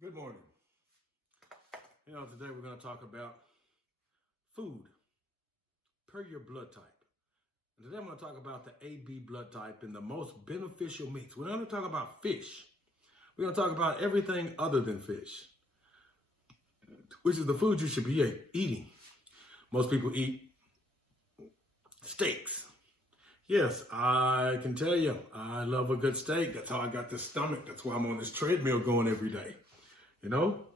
Good morning. Today we're going to talk about food per your blood type. And today I'm going to talk about the AB blood type and the most beneficial meats. We're not going to talk about fish. We're going to talk about everything other than fish, which is the food you should be eating. Most people eat steaks. Yes, I can tell you, I love a good steak. That's how I got this stomach. That's why I'm on this treadmill going every day. Oh,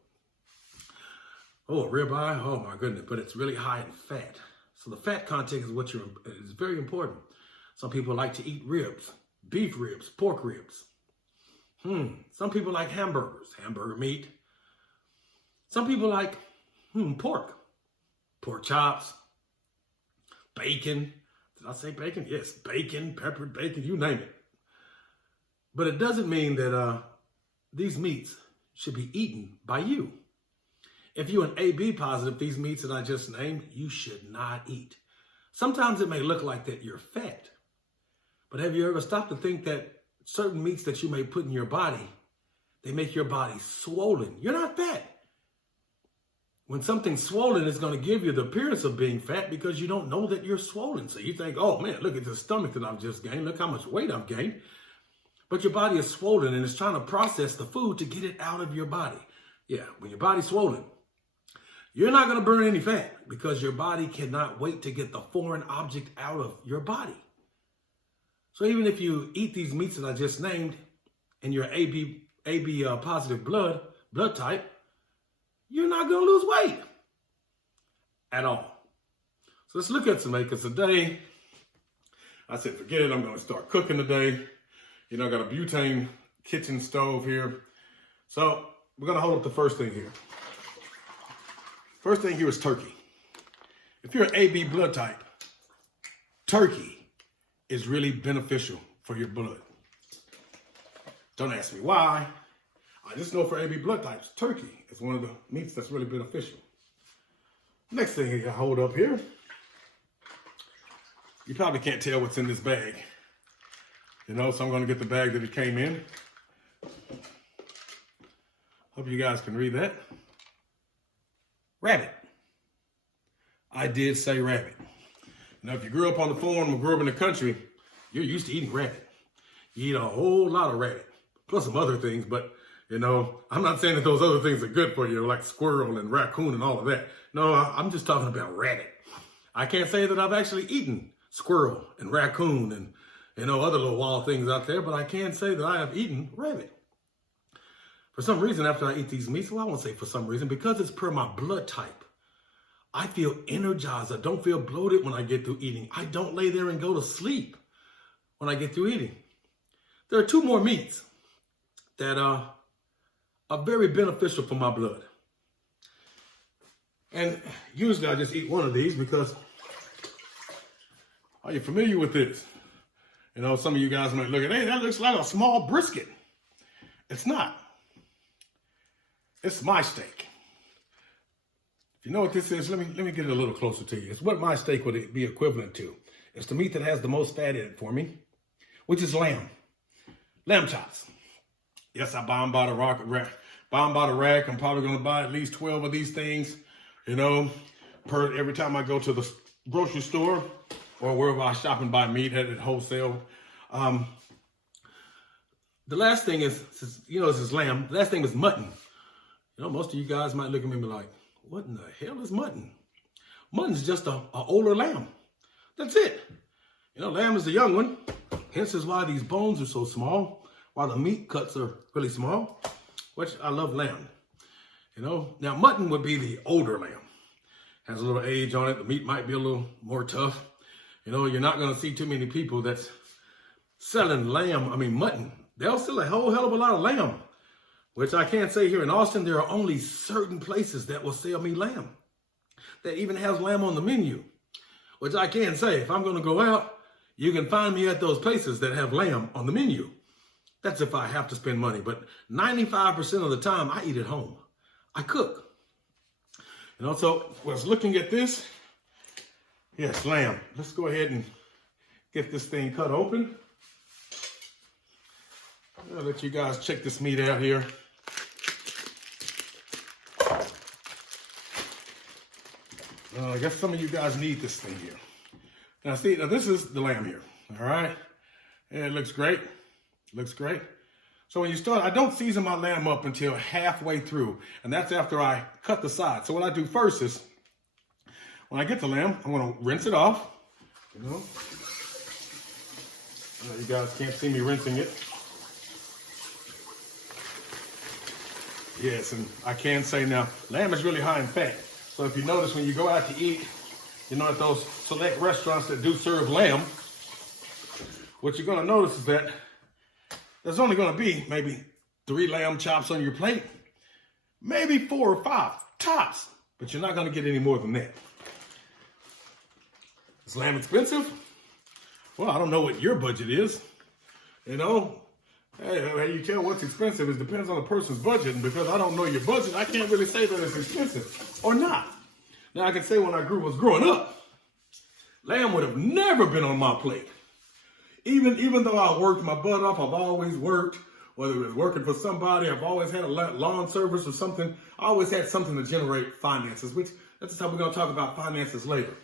ribeye, oh my goodness, but it's really high in fat. So the fat content is very important. Some people like to eat ribs, beef ribs, pork ribs. Some people like hamburgers, hamburger meat. Some people like pork chops, bacon. Did I say bacon? Yes, bacon, peppered bacon, you name it. But it doesn't mean that these meats should be eaten by you. If you're an AB positive, these meats that I just named, you should not eat. Sometimes it may look like that you're fat, but have you ever stopped to think that certain meats that you may put in your body, they make your body swollen? You're not fat. When something's swollen, it's going to give you the appearance of being fat because you don't know that you're swollen. So you think, oh man, look at the stomach that I've just gained. Look how much weight I've gained. But your body is swollen and it's trying to process the food to get it out of your body. Yeah, when your body's swollen, you're not going to burn any fat because your body cannot wait to get the foreign object out of your body. So even if you eat these meats that I just named and you're AB positive blood type, you're not going to lose weight at all. So let's look at some because today I said, forget it. I'm going to start cooking today. I got a butane kitchen stove here. So we're going to hold up the first thing here. First thing here is turkey. If you're an AB blood type, turkey is really beneficial for your blood. Don't ask me why. I just know for AB blood types, turkey is one of the meats that's really beneficial. Next thing I hold up here, you probably can't tell what's in this bag. So I'm going to get the bag that it came in. Hope you guys can read that. Rabbit. I did say rabbit. Now, if you grew up on the farm or grew up in the country, you're used to eating rabbit. You eat a whole lot of rabbit, plus some other things, but I'm not saying that those other things are good for you, like squirrel and raccoon and all of that. No, I'm just talking about rabbit. I can't say that I've actually eaten squirrel and raccoon and other little wild things out there, but I can say that I have eaten rabbit. For some reason, after I eat these meats, well, I won't say for some reason, because it's per my blood type, I feel energized. I don't feel bloated when I get through eating. I don't lay there and go to sleep when I get through eating. There are two more meats that are very beneficial for my blood. And usually I just eat one of these because, are you familiar with this? Some of you guys might look at, hey, that looks like a small brisket. It's not. It's my steak. If you know what this is, let me get it a little closer to you. It's what my steak would be equivalent to. It's the meat that has the most fat in it for me, which is lamb. Lamb chops. Yes, I buy them by the rack. I'm probably going to buy at least 12 of these things, every time I go to the grocery store or wherever I shop and buy meat at wholesale. The last thing is, this is lamb. The last thing is mutton. Most of you guys might look at me and be like, what in the hell is mutton? Mutton's just a older lamb. That's it. Lamb is the young one. Hence is why these bones are so small, while the meat cuts are really small, which I love lamb. Now mutton would be the older lamb. Has a little age on it. The meat might be a little more tough. You're not going to see too many people that's selling mutton. They'll sell a whole hell of a lot of lamb, which I can't say here in Austin. There are only certain places that will sell me lamb, that even has lamb on the menu, which I can say, if I'm going to go out, you can find me at those places that have lamb on the menu. That's if I have to spend money. But 95% of the time, I eat at home. I cook. So I was looking at this. Yes, lamb. Let's go ahead and get this thing cut open. I'll let you guys check this meat out here. I guess some of you guys need this thing here. Now see, now this is the lamb here, all right? And it looks great, looks great. So when you start, I don't season my lamb up until halfway through, and that's after I cut the side. So what I do first is, when I get the lamb, I'm gonna rinse it off, you know? You guys can't see me rinsing it. Yes, and I can say now, lamb is really high in fat. So if you notice when you go out to eat, you know, at those select restaurants that do serve lamb, what you're gonna notice is that there's only gonna be maybe 3 lamb chops on your plate, maybe 4 or 5 tops, but you're not gonna get any more than that. Is lamb expensive? Well, I don't know what your budget is, you know? Hey, how you tell what's expensive, it depends on the person's budget, and because I don't know your budget, I can't really say that it's expensive or not. Now, I can say when I was growing up, lamb would have never been on my plate. Even though I worked my butt off, I've always worked, whether it was working for somebody, I've always had a lawn service or something. I always had something to generate finances, which that's how we're going to talk about finances later.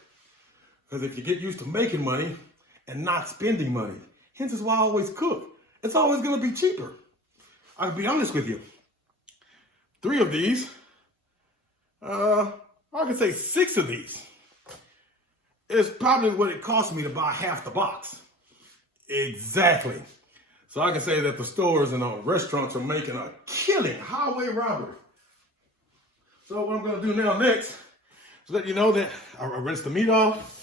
Because if you get used to making money and not spending money, hence is why I always cook. It's always going to be cheaper. I'll be honest with you. 3 of these, I could say 6 of these is probably what it cost me to buy half the box. Exactly. So I can say that the stores and restaurants are making a killing highway robbery. So what I'm going to do now next is let you know that I rinsed the meat off.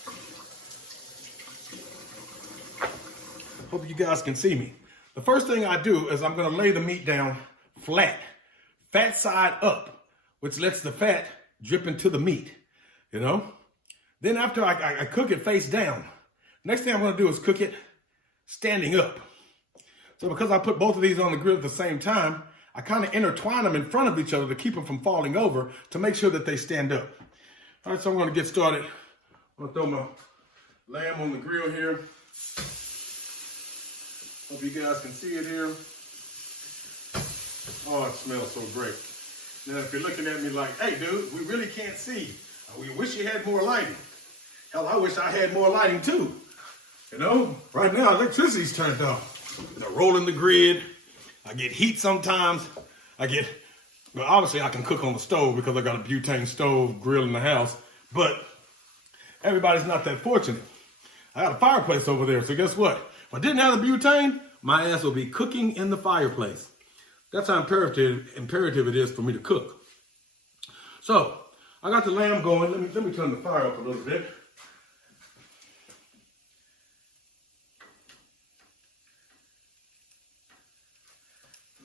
Hope you guys can see me. The first thing I do is I'm going to lay the meat down flat, fat side up, which lets the fat drip into the meat, you know? Then after I cook it face down, next thing I'm going to do is cook it standing up. So because I put both of these on the grill at the same time, I kind of intertwine them in front of each other to keep them from falling over to make sure that they stand up. All right, so I'm going to get started. I'm going to throw my lamb on the grill here. Hope you guys can see it here. Oh, it smells so great. Now, if you're looking at me like, hey, dude, we really can't see. We wish you had more lighting. Hell, I wish I had more lighting too. You know, right now, electricity's turned off. You know, rolling the grid. I get heat sometimes. Well, obviously I can cook on the stove because I got a butane stove grill in the house, but everybody's not that fortunate. I got a fireplace over there, so guess what? If I didn't have the butane, my ass would be cooking in the fireplace. That's how imperative it is for me to cook. So, I got the lamb going. Let me turn the fire up a little bit.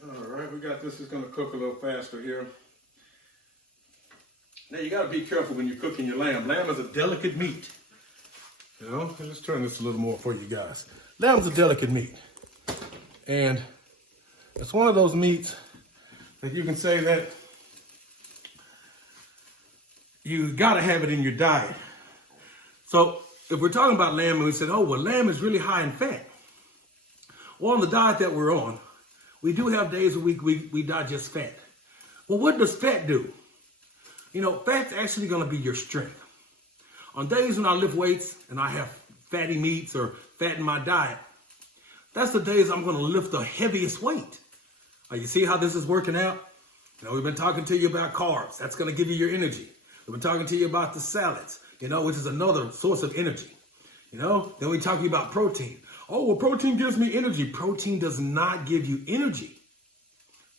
All right, we got this. It's going to cook a little faster here. Now, you got to be careful when you're cooking your lamb. Lamb is a delicate meat. You know, let's turn this a little more for you guys. Lamb's a delicate meat. And it's one of those meats that you can say that you got to have it in your diet. So if we're talking about lamb and we said, oh, well, lamb is really high in fat. Well, on the diet that we're on, we do have days a week we digest fat. Well, what does fat do? You know, fat's actually going to be your strength. On days when I lift weights and I have fatty meats or fat in my diet, that's the days I'm going to lift the heaviest weight. You see how this is working out? You know, we've been talking to you about carbs. That's going to give you your energy. We've been talking to you about the salads, you know, which is another source of energy. You know, then we talking about protein. Oh, well, protein gives me energy. Protein does not give you energy.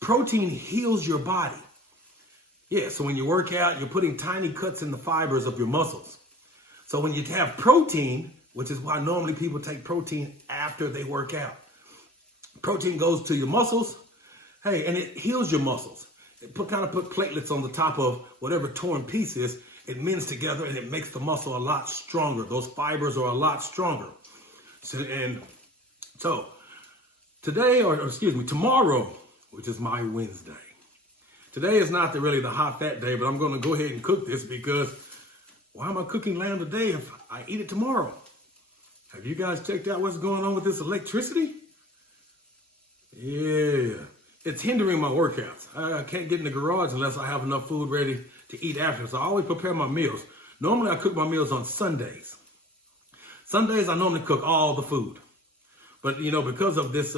Protein heals your body. Yeah, so when you work out, you're putting tiny cuts in the fibers of your muscles. So when you have protein, which is why normally people take protein after they work out. Protein goes to your muscles, hey, and it heals your muscles. It kind of put platelets on the top of whatever torn piece is. It mends together and it makes the muscle a lot stronger. Those fibers are a lot stronger. So today, or excuse me, tomorrow, which is my Wednesday. Today is not really the high fat day, but I'm going to go ahead and cook this because why am I cooking lamb today if I eat it tomorrow? Have you guys checked out what's going on with this electricity? Yeah, it's hindering my workouts. I can't get in the garage unless I have enough food ready to eat after. So I always prepare my meals. Normally I cook my meals on Sundays. Sundays I normally cook all the food. But because of this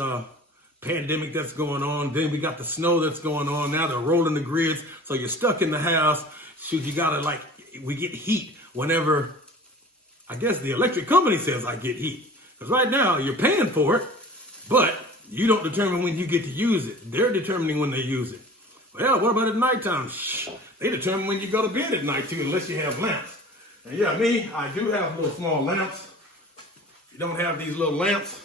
pandemic that's going on, then we got the snow that's going on. Now they're rolling the grids. So you're stuck in the house. Shoot, you gotta we get heat whenever, I guess the electric company says I get heat. Because right now you're paying for it, but you don't determine when you get to use it. They're determining when they use it. Well, what about at nighttime? They determine when you go to bed at night too, unless you have lamps. And yeah, I do have little small lamps. If you don't have these little lamps,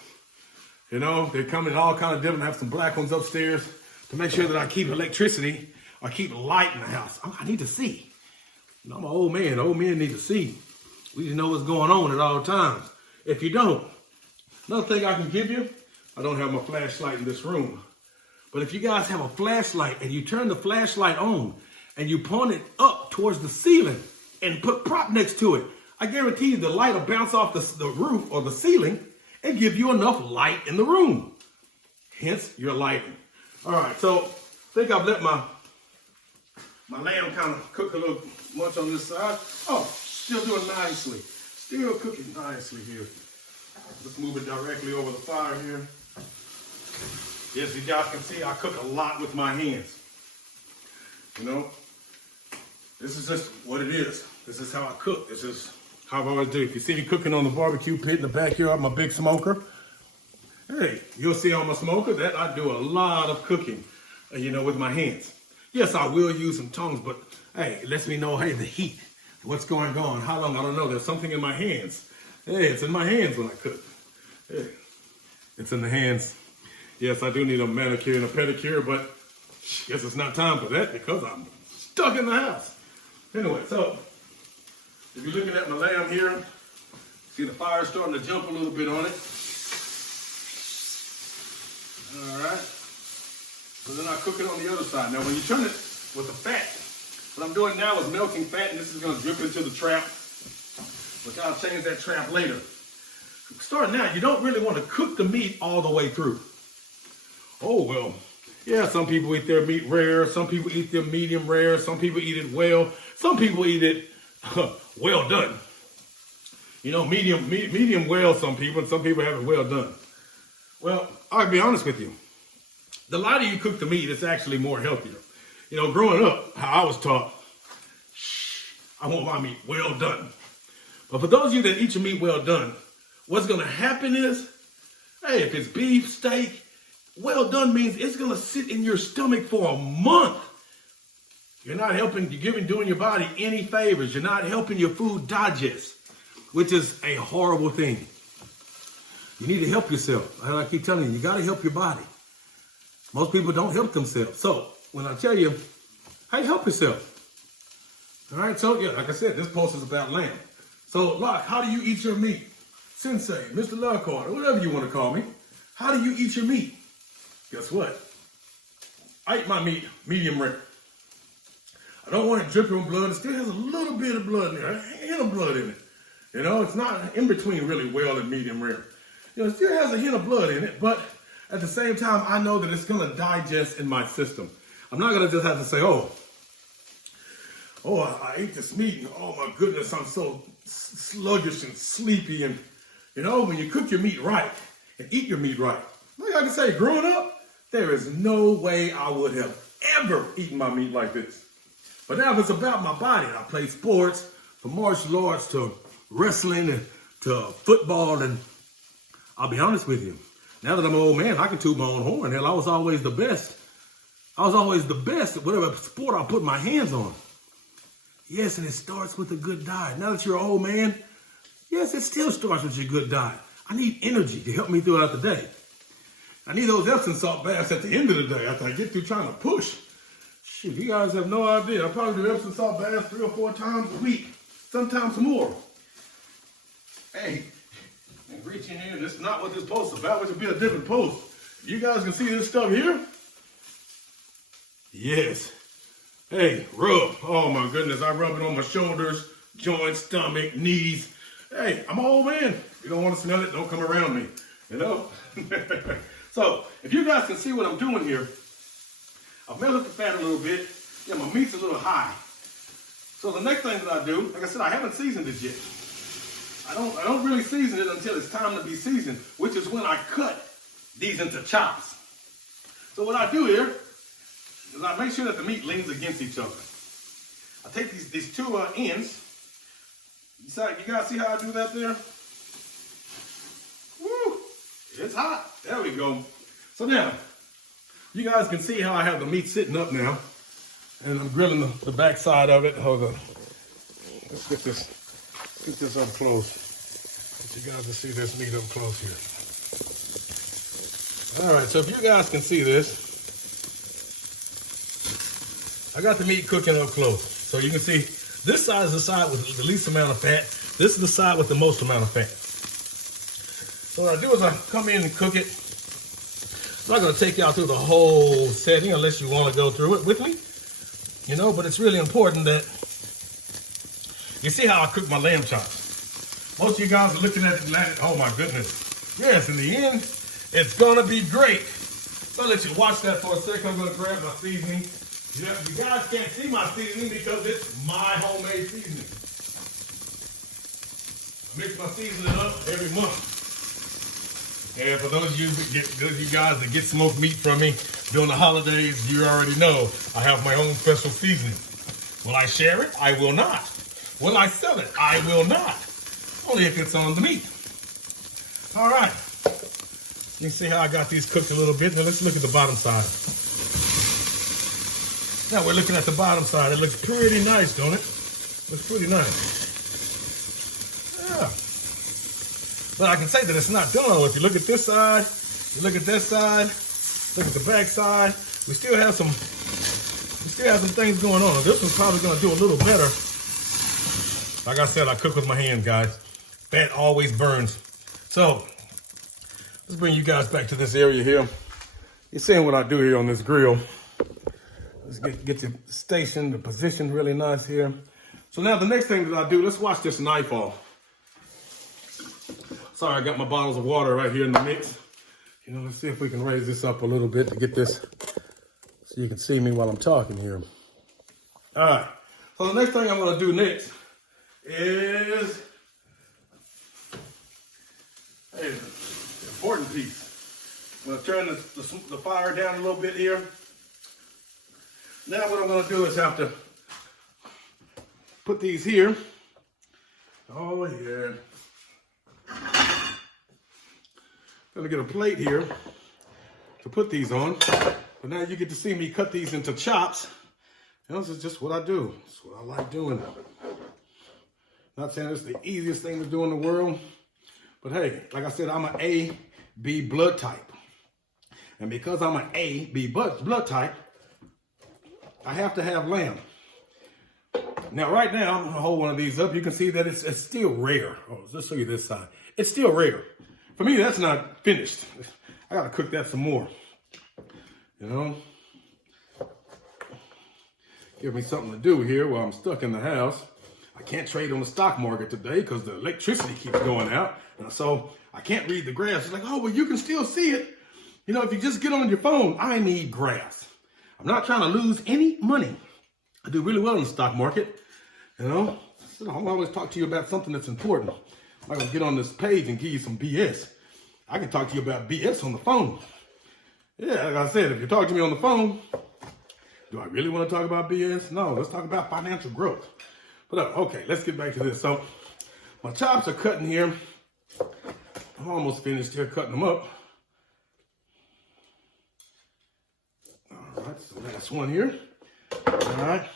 they come in all kind of different. I have some black ones upstairs to make sure that I keep electricity or keep light in the house. I need to see. I'm an old man. Old men need to see. We need to know what's going on at all times. If you don't, another thing I can give you, I don't have my flashlight in this room. But if you guys have a flashlight and you turn the flashlight on and you point it up towards the ceiling and put prop next to it, I guarantee you the light will bounce off the roof or the ceiling and give you enough light in the room. Hence your lighting. All right, so I think I've let my lamb kind of cook a little much on this side. Oh, still doing nicely. Still cooking nicely here. Let's move it directly over the fire here. Yes, you guys can see I cook a lot with my hands. This is just what it is. This is how I cook. This is how I always do. If you see me cooking on the barbecue pit in the backyard, my big smoker, hey, you'll see on my smoker that I do a lot of cooking, with my hands. Yes, I will use some tongs, but hey, it lets me know, hey, the heat, what's going on, how long, I don't know. There's something in my hands. Hey, it's in my hands when I cook. Hey, it's in the hands. Yes, I do need a manicure and a pedicure, but guess it's not time for that because I'm stuck in the house. Anyway, so if you're looking at my lamb here, see the fire starting to jump a little bit on it. All right. So then I cook it on the other side. Now, when you turn it with the fat, what I'm doing now is melting fat, and this is going to drip into the trap, which I'll change that trap later. Starting now, you don't really want to cook the meat all the way through. Oh, well, yeah, some people eat their meat rare. Some people eat their medium rare. Some people eat it well. Some people eat it well done. Medium well, some people, and some people have it well done. Well, I'll be honest with you. The lighter you cook the meat, it's actually more healthier. Growing up, how I was taught, I want my meat well done. But for those of you that eat your meat well done, what's going to happen is, hey, if it's beef, steak, well done means it's going to sit in your stomach for a month. You're not doing your body any favors. You're not helping your food digest, which is a horrible thing. You need to help yourself. I keep telling you, you got to help your body. Most people don't help themselves. So when I tell you, hey, help yourself. All right, so yeah, like I said, this post is about lamb. So, Locke, how do you eat your meat? Sensei, Mr. Lockhart, or whatever you want to call me. How do you eat your meat? Guess what? I eat my meat medium rare. I don't want it dripping with blood. It still has a little bit of blood in there. A hint of blood in it. It's not in between really well and medium rare. It still has a hint of blood in it, but at the same time, I know that it's going to digest in my system. I'm not going to just have to say, I ate this meat, and oh my goodness, I'm so sluggish and sleepy. And, when you cook your meat right and eat your meat right, like I can say, growing up, there is no way I would have ever eaten my meat like this. But now if it's about my body, I play sports, from martial arts to wrestling and to football, and I'll be honest with you, now that I'm an old man, I can toot my own horn. Hell, I was always the best. I was always the best at whatever sport I put my hands on. Yes, and it starts with a good diet. Now that you're an old man, yes, it still starts with your good diet. I need energy to help me throughout the day. I need those Epsom salt baths at the end of the day after I get through trying to push. Shoot, you guys have no idea. I probably do Epsom salt baths 3 or 4 times a week, sometimes more. Hey, reach in here, this is not what this post is about. It should be a different post. You guys can see this stuff here? Yes. Hey, rub. Oh my goodness, I rub it on my shoulders, joints, stomach, knees. Hey, I'm an old man. If you don't want to smell it, don't come around me. So, if you guys can see what I'm doing here, I've melted the fat a little bit. Yeah, my meat's a little high. So the next thing that I do, like I said, I haven't seasoned it yet. I don't really season it until it's time to be seasoned, which is when I cut these into chops. So what I do here is I make sure that the meat leans against each other. I take these two ends. You guys see how I do that there? Woo! It's hot. There we go. So now, you guys can see how I have the meat sitting up now. And I'm grilling the back side of it. Hold on. Let's get this up close. Get you guys to see this meat up close here. All right, so if you guys can see this, I got the meat cooking up close. So you can see this side is the side with the least amount of fat. This is the side with the most amount of fat. So what I do is I come in and cook it. I'm not going to take y'all through the whole setting unless you want to go through it with me. You know, but it's really important that you see how I cook my lamb chops. Most of you guys are looking at it and oh my goodness. Yes, in the end, it's gonna be great. So I'll let you watch that for a second. I'm gonna grab my seasoning. You guys can't see my seasoning because it's my homemade seasoning. I mix my seasoning up every month. And for those of you guys that get smoked meat from me during the holidays, you already know I have my own special seasoning. Will I share it? I will not. Will I sell it? I will not. Only if it's on the meat. All right. You can see how I got these cooked a little bit. Now let's look at the bottom side. Now we're looking at the bottom side. It looks pretty nice, don't it? Looks pretty nice. Yeah. But I can say that it's not done. If you look at this side, you look at this side, look at the back side, we still have some things going on. This one's probably gonna do a little better. Like I said, I cook with my hands, guys. Fat always burns. So let's bring you guys back to this area here. You're seeing what I do here on this grill. Let's get the station, the position really nice here. So now the next thing that I do, let's wash this knife off. Sorry, I got my bottles of water right here in the mix. You know, let's see if we can raise this up a little bit to get this so you can see me while I'm talking here. All right, so the next thing I'm gonna do next is the important piece. I'm gonna turn the fire down a little bit here. Now what I'm gonna do is have to put these here. Oh yeah. Gonna get a plate here to put these on. But now you get to see me cut these into chops. And this is just what I do. It's what I like doing. Not saying it's the easiest thing to do in the world, but hey, like I said, I'm an AB blood type. And because I'm an AB blood type, I have to have lamb. Now, right now, I'm gonna hold one of these up. You can see that it's still rare. Oh, let's show you this side. It's still rare. For me, that's not finished. I gotta cook that some more. You know? Give me something to do here while I'm stuck in the house. I can't trade on the stock market today because the electricity keeps going out. And so I can't read the graphs. It's like, oh, well, you can still see it. You know, if you just get on your phone, I need graphs. I'm not trying to lose any money. I do really well in the stock market. You know, so I'll always talk to you about something that's important. I'm not gonna get on this page and give you some BS. I can talk to you about BS on the phone. Yeah, like I said, if you talk to me on the phone, do I really want to talk about BS? No, let's talk about financial growth. But okay, let's get back to this. So my chops are cutting here. I'm almost finished here cutting them up. All right, so last one here. All right.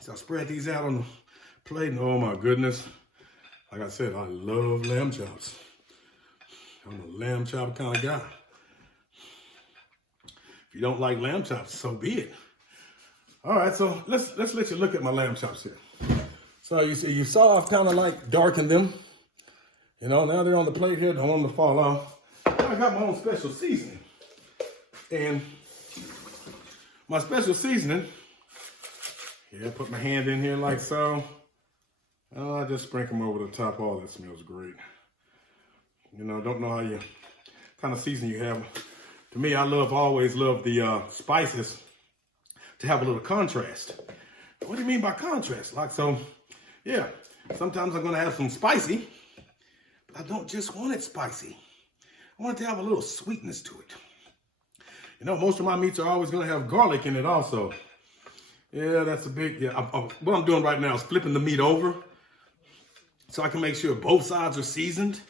So I spread these out on the plate, and oh my goodness. Like I said, I love lamb chops. I'm a lamb chop kind of guy. If you don't like lamb chops, so be it. All right, so let's let you look at my lamb chops here. So you saw I've kind of like darkened them. You know, now they're on the plate here, don't want them to fall off. I got my own special seasoning. And my special seasoning, yeah, put my hand in here like so. I just sprinkle them over the top. Oh, that smells great. You know, don't know how you kind of season you have. To me, I always love the spices to have a little contrast. What do you mean by contrast? Like, so, yeah, sometimes I'm gonna have some spicy, but I don't just want it spicy. I want it to have a little sweetness to it. You know, most of my meats are always gonna have garlic in it also. Yeah, that's a big, yeah. What I'm doing right now is flipping the meat over so I can make sure both sides are seasoned.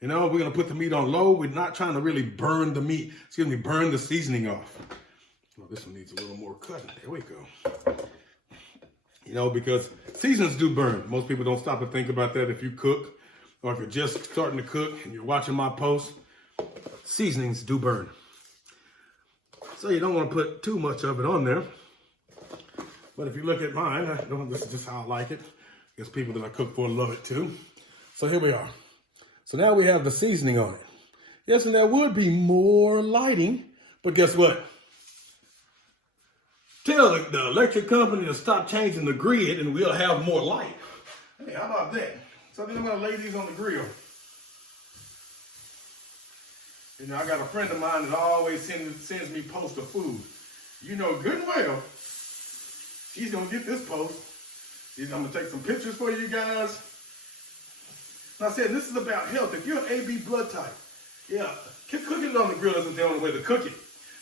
You know, we're gonna put the meat on low. We're not trying to really burn the meat, burn the seasoning off. Well, this one needs a little more cutting. There we go. You know, because seasons do burn. Most people don't stop and think about that if you cook or if you're just starting to cook and you're watching my posts. Seasonings do burn. So you don't want to put too much of it on there. But if you look at mine, this is just how I like it. I guess people that I cook for love it too. So here we are. So now we have the seasoning on it. Yes, and there would be more lighting, but guess what? Tell the electric company to stop changing the grid and we'll have more light. Hey, how about that? So then I'm gonna lay these on the grill. You know, I got a friend of mine that always sends me posts of food. You know good and well, she's gonna get this post. I'm gonna take some pictures for you guys. And I said, this is about health. If you're an AB blood type, yeah, cooking it on the grill isn't the only way to cook it.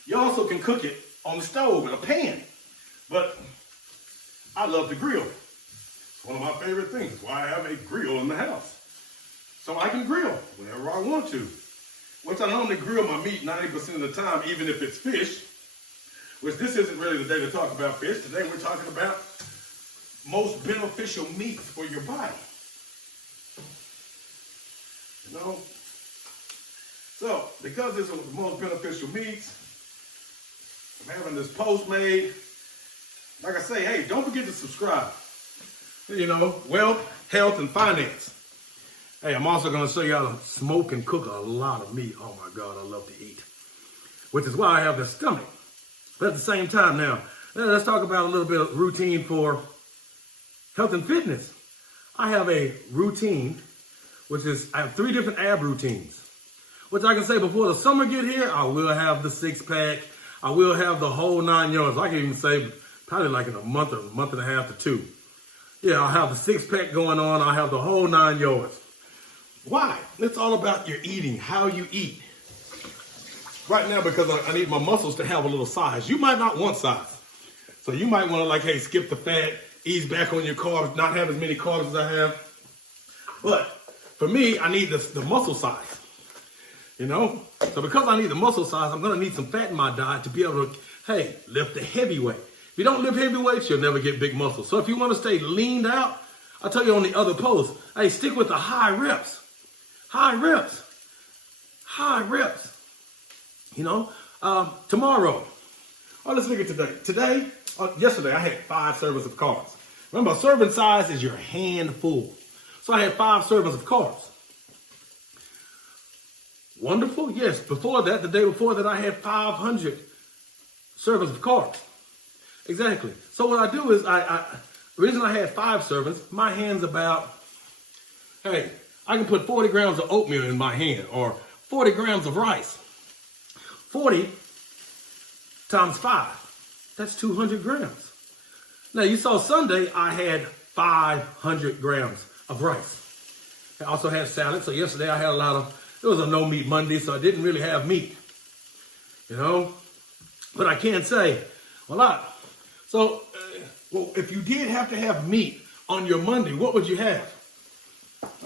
You also can cook it on the stove in a pan. But I love to grill. It's one of my favorite things. Why I have a grill in the house. So I can grill whenever I want to. Which I normally grill my meat 90% of the time, even if it's fish. Which this isn't really the day to talk about fish. Today we're talking about most beneficial meats for your body. You know? So, because this is the most beneficial meats, I'm having this post made. Like I say, hey, don't forget to subscribe. You know, wealth, health, and finance. Hey, I'm also going to show you how to smoke and cook a lot of meat. Oh my God, I love to eat. Which is why I have this stomach. But at the same time now, let's talk about a little bit of routine for health and fitness. I have a routine, I have 3 different ab routines. Which I can say before the summer get here, I will have the 6-pack. I will have the whole 9 yards. I can even say probably like in a month and a half to 2. Yeah, I'll have the 6-pack going on. I'll have the whole 9 yards. Why? It's all about your eating, how you eat. Right now, because I need my muscles to have a little size. You might not want size. So you might want to like, hey, skip the fat, ease back on your carbs, not have as many carbs as I have. But for me, I need the muscle size. You know? So because I need the muscle size, I'm going to need some fat in my diet to be able to, hey, lift the heavy weight. If you don't lift heavy weights, you'll never get big muscles. So if you want to stay leaned out, I'll tell you on the other post, hey, stick with the high reps. High reps. High reps. You know? Tomorrow. Oh, let's look at today. Yesterday, I had 5 servings of carbs. Remember, a serving size is your handful. So I had 5 servings of carbs. Wonderful? Yes. Before that, the day before that, I had 500 servings of carbs. Exactly. So what I do is, the reason I had 5 servings, my hand's about, hey, I can put 40 grams of oatmeal in my hand or 40 grams of rice. 40 times 5, that's 200 grams. Now you saw Sunday, I had 500 grams of rice. I also had salad. So yesterday I had it was a no meat Monday, so I didn't really have meat, you know, but I can say a lot. So, well, if you did have to have meat on your Monday, what would you have?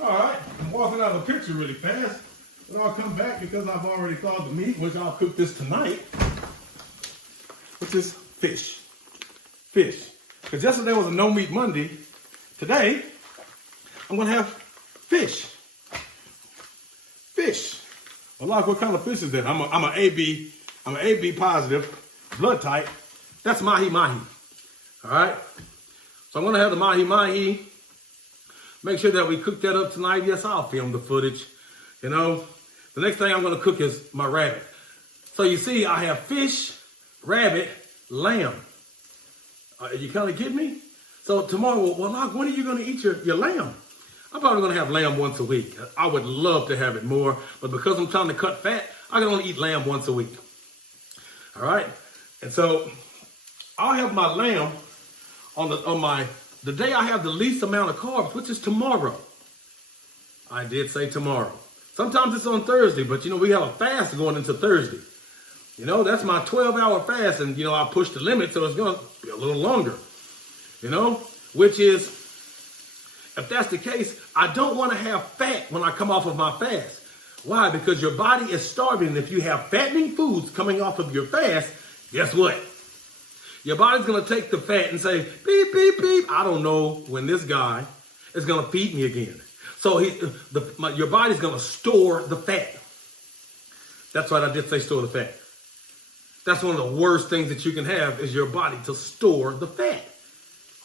All right, I'm walking out of the picture really fast, and I'll come back because I've already thawed the meat, which I'll cook this tonight, which is fish. Fish. Because yesterday was a no meat Monday. Today, I'm going to have fish. Fish. Well, like, what kind of fish is that? I'm an AB positive blood type. That's mahi-mahi. All right? So I'm going to have the mahi-mahi. Make sure that we cook that up tonight. Yes, I'll film the footage. You know, the next thing I'm going to cook is my rabbit. So you see, I have fish, rabbit, lamb. You kind of get me? So tomorrow, well, Locke, when are you going to eat your lamb? I'm probably going to have lamb once a week. I would love to have it more, but because I'm trying to cut fat, I can only eat lamb once a week. All right? And so I'll have my lamb on the day I have the least amount of carbs, which is tomorrow. I did say tomorrow. Sometimes it's on Thursday, but we have a fast going into Thursday. That's my 12-hour fast, and I push the limit, so it's gonna be a little longer. Which is, if that's the case, I don't want to have fat when I come off of my fast. Why? Because your body is starving. And if you have fattening foods coming off of your fast, guess what? Your body's going to take the fat and say, beep, beep, beep. I don't know when this guy is going to feed me again. So your body's going to store the fat. That's right, I did say store the fat. That's one of the worst things that you can have is your body to store the fat.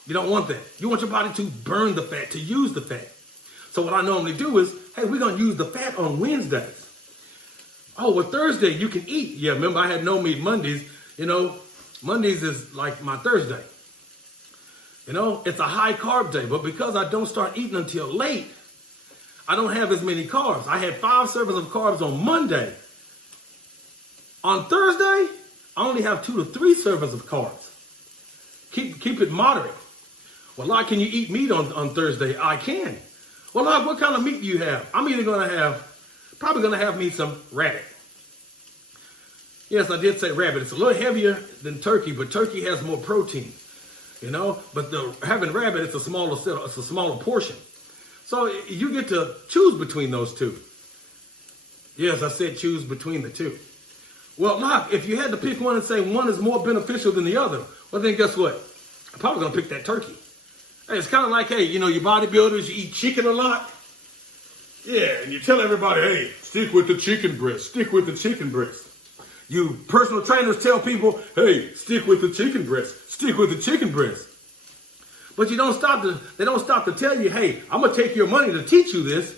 You don't want that. You want your body to burn the fat, to use the fat. So what I normally do is, hey, we're going to use the fat on Wednesdays. Oh, well, Thursday you can eat. Yeah, remember I had no meat Mondays. Mondays is like my Thursday. It's a high carb day, but because I don't start eating until late, I don't have as many carbs. I had 5 servings of carbs on Monday. On Thursday, I only have 2 to 3 servings of carbs. Keep it moderate. Well, Lord, can you eat meat on Thursday? I can. Well, Lord, what kind of meat do you have? I'm either probably going to have me some rabbit. Yes, I did say rabbit. It's a little heavier than turkey, but turkey has more protein, But having rabbit, it's a smaller portion. So you get to choose between those two. Yes, I said choose between the two. Well, Lord, if you had to pick one and say one is more beneficial than the other, well, then guess what? I'm probably going to pick that turkey. Hey, it's kind of like, hey, you bodybuilders, you eat chicken a lot. Yeah, and you tell everybody, hey, stick with the chicken breast, stick with the chicken breast. You personal trainers tell people, hey, stick with the chicken breast, stick with the chicken breast. But they don't stop to tell you, hey, I'm going to take your money to teach you this.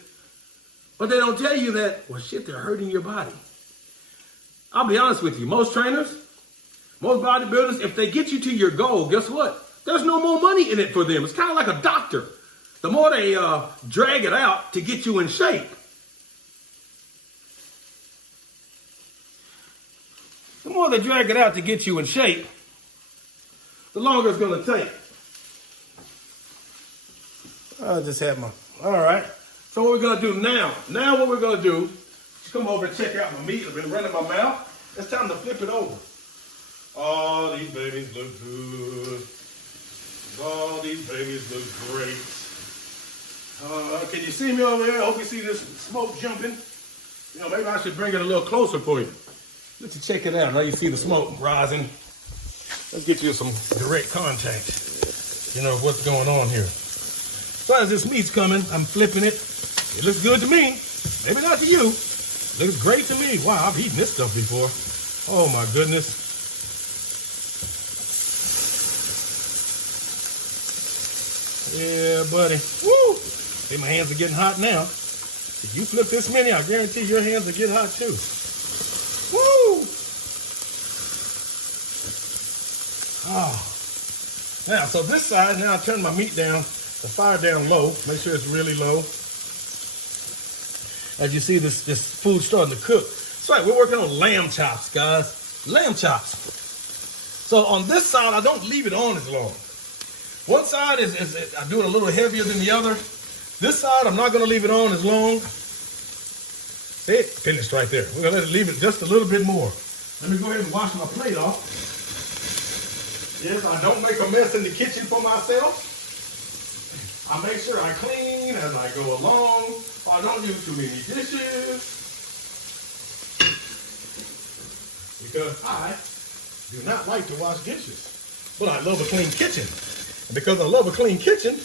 But they don't tell you that, well, shit, they're hurting your body. I'll be honest with you, most trainers, most bodybuilders, if they get you to your goal, guess what? There's no more money in it for them. It's kind of like a doctor. The more they drag it out to get you in shape, the longer it's going to take. I just had all right. So what we're going to do now what we're going to do is come over and check out my meat. I've been running my mouth. It's time to flip it over. Oh, these babies look good. Oh, these babies look great. Can you see me over there? I hope you see this smoke jumping. Maybe I should bring it a little closer for you. Let you check it out. Now you see the smoke rising. Let's get you some direct contact. What's going on here. As far as this meat's coming, I'm flipping it. It looks good to me. Maybe not to you. It looks great to me. Wow, I've eaten this stuff before. Oh my goodness. Yeah, buddy. Woo! See, my hands are getting hot now. If you flip this many, I guarantee your hands will get hot too. Woo! Oh. Now, so this side, now I turn my meat down, the fire down low. Make sure it's really low. As you see, this food's starting to cook. That's right, we're working on lamb chops, guys. Lamb chops. So on this side, I don't leave it on as long. One side is I do it a little heavier than the other. This side, I'm not going to leave it on as long. See it? Finished right there. We're going to leave it just a little bit more. Let me go ahead and wash my plate off. Yes, I don't make a mess in the kitchen for myself. I make sure I clean as I go along. I don't use too many dishes. Because I do not like to wash dishes. But I love a clean kitchen. And because I love a clean kitchen,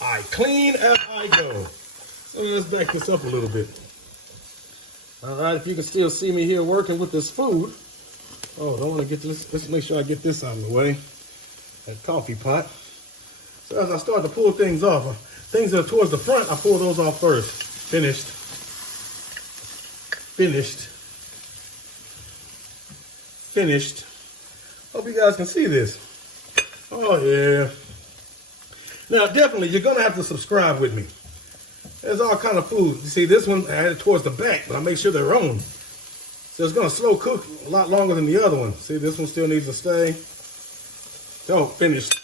I clean as I go. So let's back this up a little bit. All right, if you can still see me here working with this food. Oh, don't want to get this. Let's make sure I get this out of the way. That coffee pot. So as I start to pull things off, things that are towards the front, I pull those off first. Finished. Finished. Finished. Hope you guys can see this. Oh, yeah. Now, definitely, you're going to have to subscribe with me. There's all kind of food. You see, this one, I had it towards the back, but I make sure they're on. So it's going to slow cook a lot longer than the other one. See, this one still needs to stay. So, finished.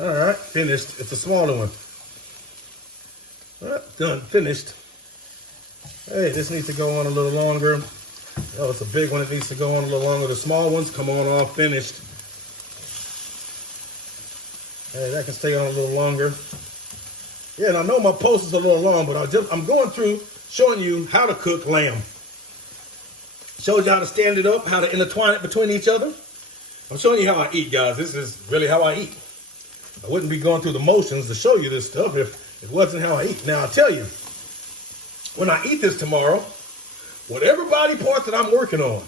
All right, finished. It's a smaller one. All right, done, finished. Hey, this needs to go on a little longer. Oh, it's a big one. It needs to go on a little longer. The small ones come on all finished. Hey, that can stay on a little longer. Yeah, and I know my post is a little long, but I'm going through showing you how to cook lamb. Showed you how to stand it up, how to intertwine it between each other. I'm showing you how I eat, guys. This is really how I eat. I wouldn't be going through the motions to show you this stuff if it wasn't how I eat. Now, I'll tell you, when I eat this tomorrow, whatever body part that I'm working on,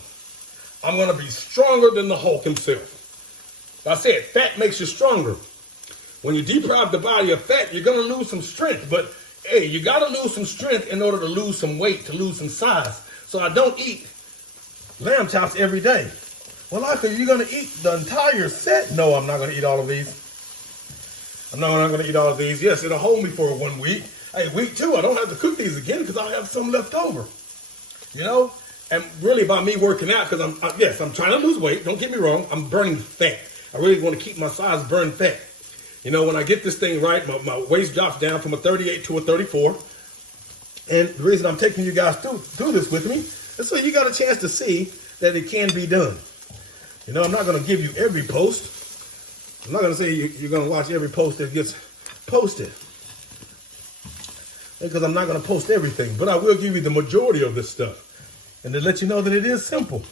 I'm going to be stronger than the Hulk himself. I said, fat makes you stronger. When you deprive the body of fat, you're going to lose some strength. But, hey, you got to lose some strength in order to lose some weight, to lose some size. So I don't eat lamb chops every day. Well, are you going to eat the entire set? No, I'm not going to eat all of these. I'm not going to eat all of these. Yes, it'll hold me for 1 week. Hey, week 2, I don't have to cook these again because I'll have some left over. You know? And really by me working out, because I'm trying to lose weight. Don't get me wrong. I'm burning fat. I really want to keep my size burn fat. You know, when I get this thing right, my waist drops down from a 38 to a 34. And the reason I'm taking you guys through this with me is so you got a chance to see that it can be done. You know, I'm not going to give you every post. I'm not going to say you're going to watch every post that gets posted, because I'm not going to post everything, but I will give you the majority of this stuff and to let you know that it is simple.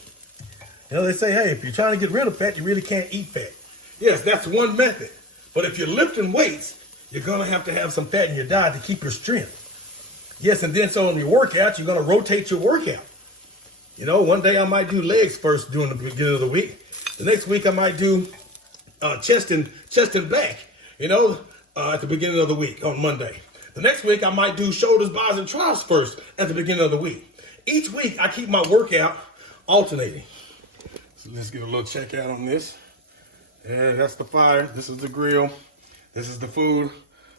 You know, they say, hey, if you're trying to get rid of fat, you really can't eat fat. Yes, that's one method. But if you're lifting weights, you're going to have some fat in your diet to keep your strength. Yes, and then so on your workout, you're going to rotate your workout. You know, one day I might do legs first during the beginning of the week. The next week I might do chest and back, you know, at the beginning of the week on Monday. The next week I might do shoulders, bis, and triceps first at the beginning of the week. Each week I keep my workout alternating. So let's get a little check out on this. Yeah, that's the fire. This is the grill. This is the food.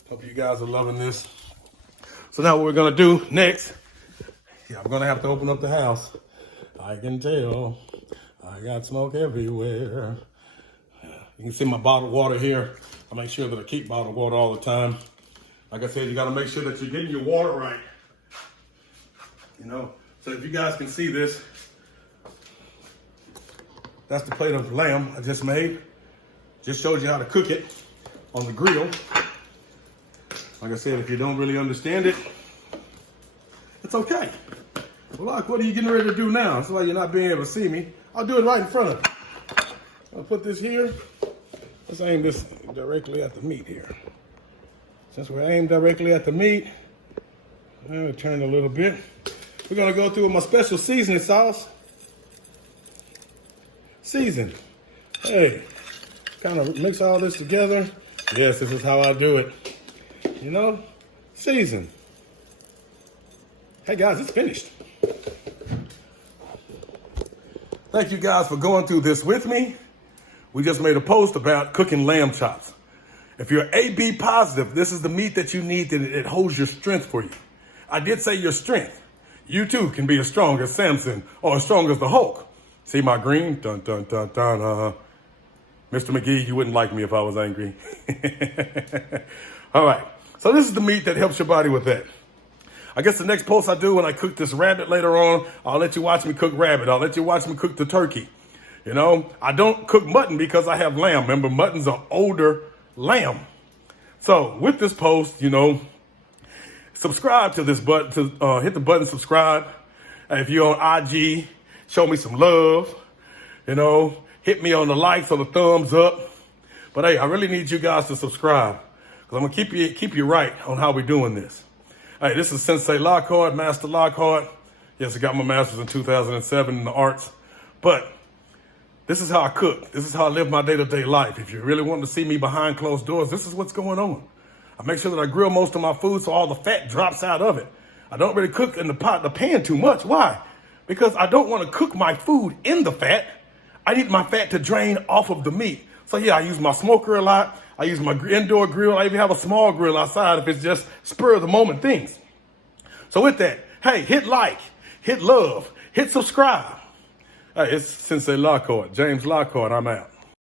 Hope you guys are loving this. So now what we're gonna do next, I'm gonna have to open up the house. I can tell I got smoke everywhere. You can see my bottled water here. I make sure that I keep bottled water all the time. Like I said, you gotta make sure that you're getting your water right. You know, so if you guys can see this, that's the plate of lamb I just made. Just showed you how to cook it on the grill. Like I said, if you don't really understand it, it's okay. Well, like, what are you getting ready to do now? That's why you're not being able to see me. I'll do it right in front of you. I'll put this here. Let's aim this directly at the meat here. Since we're aimed directly at the meat, I'm gonna turn a little bit. We're gonna go through with my special seasoning sauce. Season. Hey, kind of mix all this together. Yes, this is how I do it. You know, season. Hey guys, it's finished. Thank you guys for going through this with me. We just made a post about cooking lamb chops. If you're AB positive, this is the meat that you need, that it holds your strength for you. I did say your strength. You too can be as strong as Samson or as strong as the Hulk. See my green? Dun, dun, dun, dun. Mr. McGee, you wouldn't like me if I was angry. All right. So this is the meat that helps your body with that. I guess the next post I do when I cook this rabbit later on, I'll let you watch me cook rabbit. I'll let you watch me cook the turkey. You know, I don't cook mutton because I have lamb. Remember, mutton's an older lamb. So with this post, you know, subscribe to this button, hit the button, subscribe. And if you're on IG, show me some love. You know, hit me on the likes or the thumbs up. But hey, I really need you guys to subscribe, because I'm gonna keep you right on how we're doing this. Hey, this is Sensei Lockhart, Master Lockhart. Yes, I got my master's in 2007 in the arts. But this is how I cook. This is how I live my day-to-day life. If you really want to see me behind closed doors, this is what's going on. I make sure that I grill most of my food so all the fat drops out of it. I don't really cook in the pan too much. Why? Because I don't want to cook my food in the fat. I need my fat to drain off of the meat. So yeah, I use my smoker a lot. I use my indoor grill. I even have a small grill outside if it's just spur of the moment things. So with that, hey, hit like, hit love, hit subscribe. Hey, it's Sensei Lockhart, James Lockhart. I'm out.